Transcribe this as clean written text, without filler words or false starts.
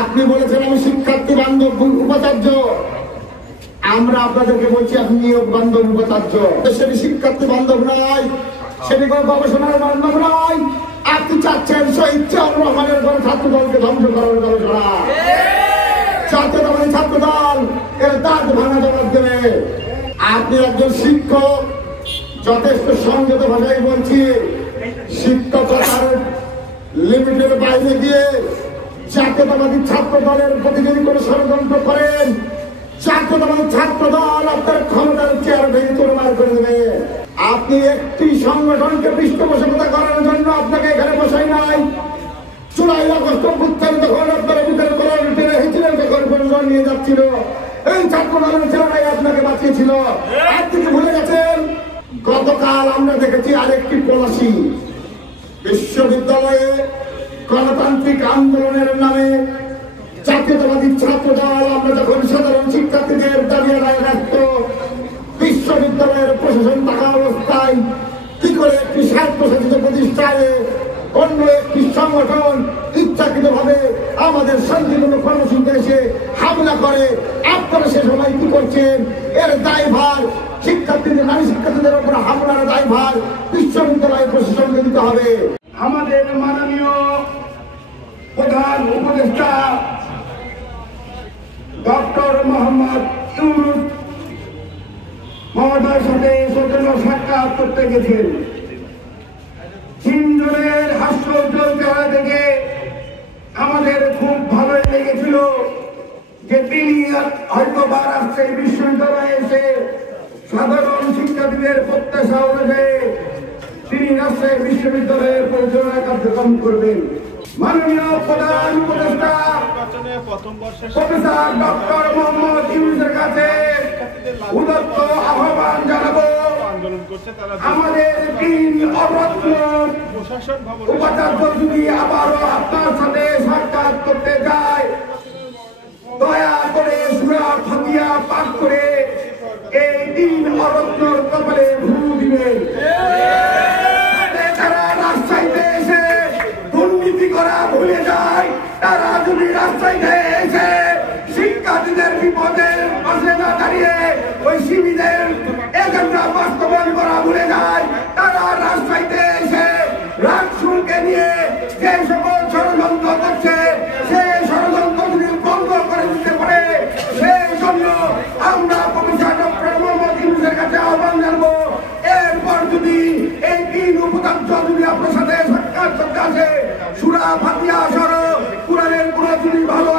আপনি বলেছেন আমি শিক্ষার্থী বান্ধব উপাচার্য, আমরা আপনাদেরকে বলছি আপনি নিয়োগ বান্ধব উপাচার্য। সেটি শিক্ষার্থী বান্ধব নয়, সেটি কোনো গবেষণার বান্ধব নয়। আপনি চাচ্ছেন শহীদ জিয়াউর রহমানের ঘরে ছাত্র দলকে ধ্বংস করার গবেষণা। জাতীয়তাবাদী ছাত্র দল এর দাঁত ভাঙা জবাব দেবে। আপনি একজন শিক্ষক, যথেষ্ট সংযত ভাষায় বলছি, শিক্ষকতার লিমিটের বাইরে গিয়ে জাতীয়তাবাদী ছাত্র দলের প্রতিনিধি করে ষড়যন্ত্র করেন। জাতীয়তাবাদী ছাত্র দল আপনার ক্ষমতার চেয়ার ভেঙে চুরমার করে দেবে। আপনি একটি সংগঠনকে পৃষ্ঠপোষকতা করার জন্য আপনাকে এখানে বসাই নাই। জুলাই আগস্ট অভ্যুত্থান যখন আপনারা ভিতরে করার টেনে হয়েছিলেন, যখন প্রশাসন নিয়ে যাচ্ছিল, এই ছাত্র দলের ছেলেরাই আপনাকে বাঁচিয়েছিল। আপনি কি ভুলে গেছেন? গতকাল আমরা দেখেছি আরেকটি পলাশি বিশ্ববিদ্যালয়ে গণতান্ত্রিক আন্দোলনের নামে জাতীয়তাবাদী ছাত্র দল আমরা যখন সাধারণ শিক্ষার্থীদের দাবি আদায় রাখত, বিশ্ববিদ্যালয়ের প্রশাসন থাকা অবস্থায় কি করে একটি স্বায়ত্তশাসিত প্রতিষ্ঠানে অন্য একটি সংগঠন ইচ্ছাকৃতভাবে আমাদের শান্তিপূর্ণ কর্মসূচিতে এসে হামলা করে। আপনারা সে সময় কি করছেন? এর দায়ভার শিক্ষার্থীদের, নারী শিক্ষার্থীদের উপর হামলার দায়ভার বিশ্ববিদ্যালয় প্রশাসনকে দিতে হবে। আমাদের মাননীয় প্রধান উপদেষ্টা ডক্টর মোহাম্মদ ইউনূস মহোদয়ের সাথে সৌজন্য সাক্ষাৎ করতে গেছেন। তিনজনের হাস্যোজ্জ্বল চেহারা থেকে আমাদের খুব ভালোই লেগেছিল যে তিনি হয়তো বা রাজশাহী বিশ্ববিদ্যালয়ে এসে সাধারণ শিক্ষার্থীদের প্রত্যাশা অনুযায়ী তিনি রাজশাহী বিশ্ববিদ্যালয়ের পরিচালনা কার্যক্রম করবেন। মাননীয় প্রধান উপদেষ্টা প্রফেসর ডক্টর মোহাম্মদ ইউনূসের কাছে উদাত্ত আহ্বান জানাবো, আমাদের তিন অরত্ন উপাচার্য যদি আবারও আপনার সাথে সাক্ষাৎ করতে যায়, দয়া করে সূরা ফাতিহা পাঠ করে এই তিন অরত্নর কপালে ভূ দিবেন। যারা রাজশাহীতে এসে দুর্নীতি করা ভুলে যায়, তারা যদি রাজশাহীতে এসে শিক্ষার্থীদের বিপদের পাশে না দাঁড়িয়ে ওই শিবিরের এজেন্ডা বাস্তবায়ন করা ভুলে যায়, তারা রাজশাহীতে এসে রাজসুরকে নিয়ে যে সকল ষড়যন্ত্র করছে, সেই ষড়যন্ত্র যদি বন্ধ করে দিতে পারে, সেই জন্য আমরা প্রফেসর ডক্টর মোহাম্মদ ইউনূসের কাছে আহ্বান জানাবো। এরপর যদি এই তিন উপাচার্য যদি আপনার সাথে সাক্ষাৎ করতে আসে, সূরা ফাতিহা সহ কোরআনের কোন যদি ভালো